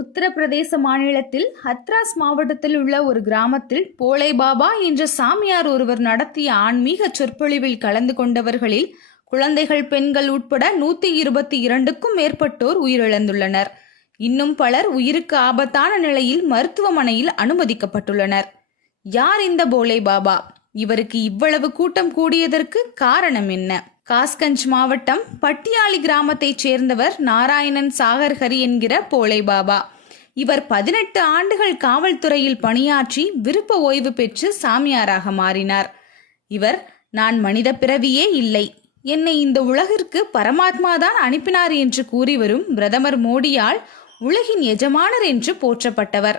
உத்தரப்பிரதேச மாநிலத்தில் ஹத்ராஸ் மாவட்டத்தில் உள்ள ஒரு கிராமத்தில் போலே பாபா என்ற சாமியார் ஒருவர் நடத்திய ஆன்மீக சொற்பொழிவில் கலந்து கொண்டவர்களில் குழந்தைகள், பெண்கள் உட்பட 122க்கும் மேற்பட்டோர் உயிரிழந்துள்ளனர். இன்னும் பலர் உயிருக்கு ஆபத்தான நிலையில் மருத்துவமனையில் அனுமதிக்கப்பட்டுள்ளனர். யார் இந்த போலே பாபா? இவருக்கு இவ்வளவு கூட்டம் கூடியதற்கு காரணம் என்ன? காஸ்கஞ்ச் மாவட்டம் பட்டியாலி கிராமத்தைச் சேர்ந்தவர் நாராயணன் சாகர்ஹரி என்கிற போலே பாபா. இவர் 18 ஆண்டுகள் காவல்துறையில் பணியாற்றி விருப்ப ஓய்வு பெற்று சாமியாராக மாறினார். இவர், நான் மனித பிறவியே இல்லை, என்னை இந்த உலகிற்கு பரமாத்மாதான் அனுப்பினார் என்று கூறி வரும் பிரதமர் மோடியால் உலகின் எஜமானர் என்று போற்றப்பட்டவர்.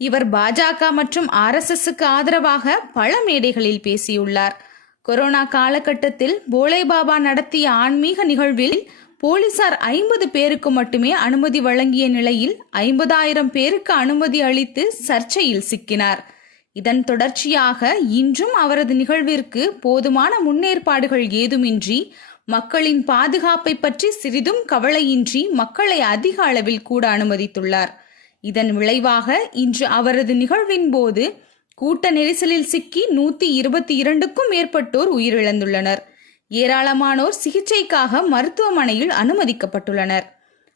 இவர் பாஜக மற்றும் RSSக்கு ஆதரவாக பல மேடைகளில் பேசியுள்ளார். கொரோனா காலகட்டத்தில் போலே பாபா நடத்திய ஆன்மீக நிகழ்வில் போலீசார் 50 பேருக்கு மட்டுமே அனுமதி வழங்கிய நிலையில் 50,000 பேருக்கு அனுமதி அளித்து சர்ச்சையில் சிக்கினார். இதன் தொடர்ச்சியாக இன்றும் அவரது நிகழ்விற்கு போதுமான முன்னேற்பாடுகள் ஏதுமின்றி, மக்களின் பாதுகாப்பை பற்றி சிறிதும் கவலையின்றி மக்களை அதிக அளவில் கூட அனுமதித்துள்ளார். இதன் விளைவாக இன்று அவரது நிகழ்வின் போது கூட்ட நெரிசலில் சிக்கி 122க்கும் மேற்பட்டோர் உயிரிழந்துள்ளனர். ஏராளமானோர் சிகிச்சைக்காக மருத்துவமனையில் அனுமதிக்கப்பட்டுள்ளனர்.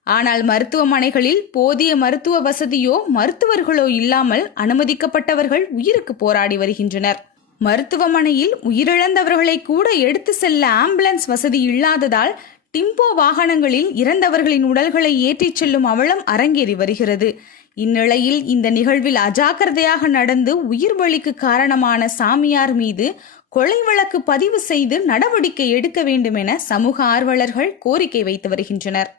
ஆனால் மருத்துவமனைகளில் போதிய மருத்துவ வசதியோ மருத்துவர்களோ இல்லாமல் அனுமதிக்கப்பட்டவர்கள் உயிருக்கு போராடி வருகின்றனர். மருத்துவமனையில் உயிரிழந்தவர்களை கூட எடுத்து செல்ல ஆம்புலன்ஸ் வசதி இல்லாததால் டிம்போ வாகனங்களில் இறந்தவர்களின் உடல்களை ஏற்றிச் செல்லும் அவலம் அரங்கேறி வருகிறது. இந்நிலையில் இந்த நிகழ்வில் அஜாக்கிரதையாக நடந்து உயிர் பலிக்கு காரணமான சாமியார் மீது கொலை வழக்கு பதிவு செய்து நடவடிக்கை எடுக்க வேண்டும் என சமூக ஆர்வலர்கள் கோரிக்கை வைத்து வருகின்றனர்.